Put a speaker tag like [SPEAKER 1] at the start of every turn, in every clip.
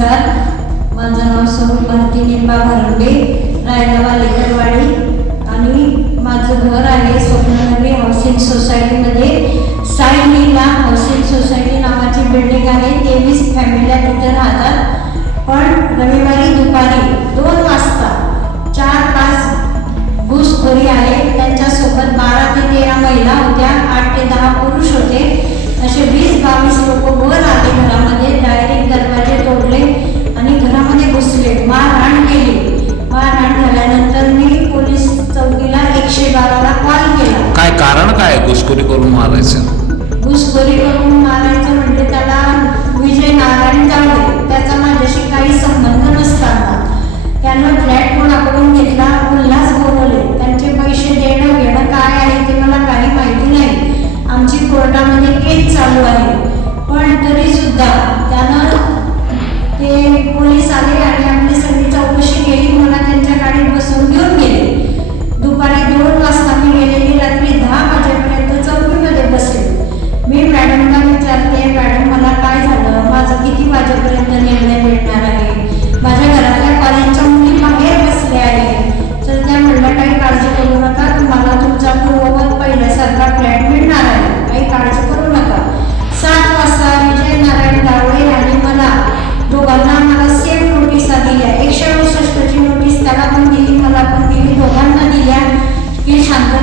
[SPEAKER 1] नमस्कार. माझं नाव स्वरूप भारती निंबा भारंबे रायला वालेकरवाडी आणि माझं घर आहे स्वप्ननगरी हाऊसिंग सोसायटीमध्ये साई लीला हाऊसिंग सोसायटी नावाची बिल्डिंग आहे. तेवीस फॅमिल्या तिथे राहतात. पण रविवारी दुपारी दोन वाजता चार पाच घुसखोरी आहे. त्यांच्यासोबत बारा ते तेरा महिला होत्या. आठ ते दहा पुरुष होते. असे वीस बावीस लोक वर आले घरामध्ये. डायरेक्ट दरवाजे घुसले मारहाण केली. मारहाण झाल्यानंतर मी पोलीस चौकीला एकशे बाराला कॉल केला.
[SPEAKER 2] काय कारण काय घुसखोरी करून मारायचं?
[SPEAKER 1] घुसखोरी करून मारायचं म्हणजे त्याला विजय नारायण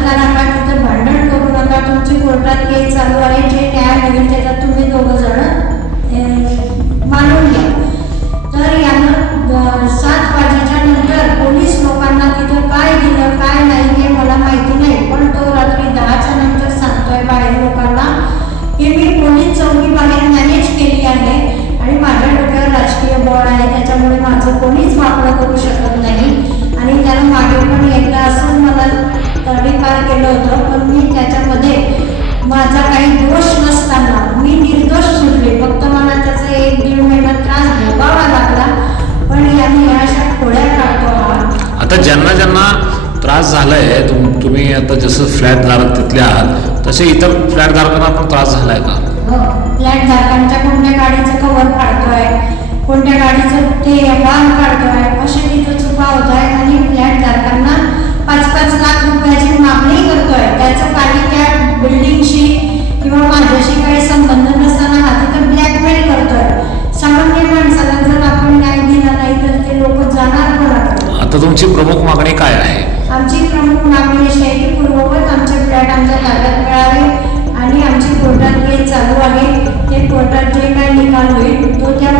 [SPEAKER 1] नका नका तिथं भांडण करू नका. तुमची कोर्टात केस चालू आहे. जे न्याय होईल त्याच्यात तुम्ही दोघं जण मानून घ्या. तर यानं सात वाजेच्या नंतर पोलीस लोकांना तिथं काय दिलं काय नाही हे मला माहिती नाही. पण तो रात्री दहाच्या नंतर सांगतोय बाहेर लोकांना की मी पोलीस चौकी बाहेर मॅनेज केली आहे आणि माझ्या डोक्यावर राजकीय बळ आहे. त्याच्यामुळे माझं कोणीच वापर करू शकत तडीपार केलं होतं पण मी त्याच्यामध्ये माझा काही दोष नसताना मी निर्दोष सुटले फक्त मला त्याचा एक दीड महिना त्रास भोगावा लागला पण याने या अशा खोड्या काढतो हा.
[SPEAKER 2] आता ज्यांना ज्यांना त्रास झालाय तुम तुम्ही आता जसं फ्लॅट धारक तिथले आहात तसे इतर फ्लॅट धारकांना पण त्रास झालाय का?
[SPEAKER 1] फ्लॅट धारकांच्या कोणत्या गाडीचं कवर काढतोय तर
[SPEAKER 2] तुमची प्रमुख मागणी काय आहे?
[SPEAKER 1] आमची प्रमुख मागणी अशी आहे की पूर्ववत आमचे फ्लॅट आमच्या ताब्यात मिळावे आणि आमची कोर्टात जे चालू आहे ते कोर्टात जे काय निकाल होईल तो त्या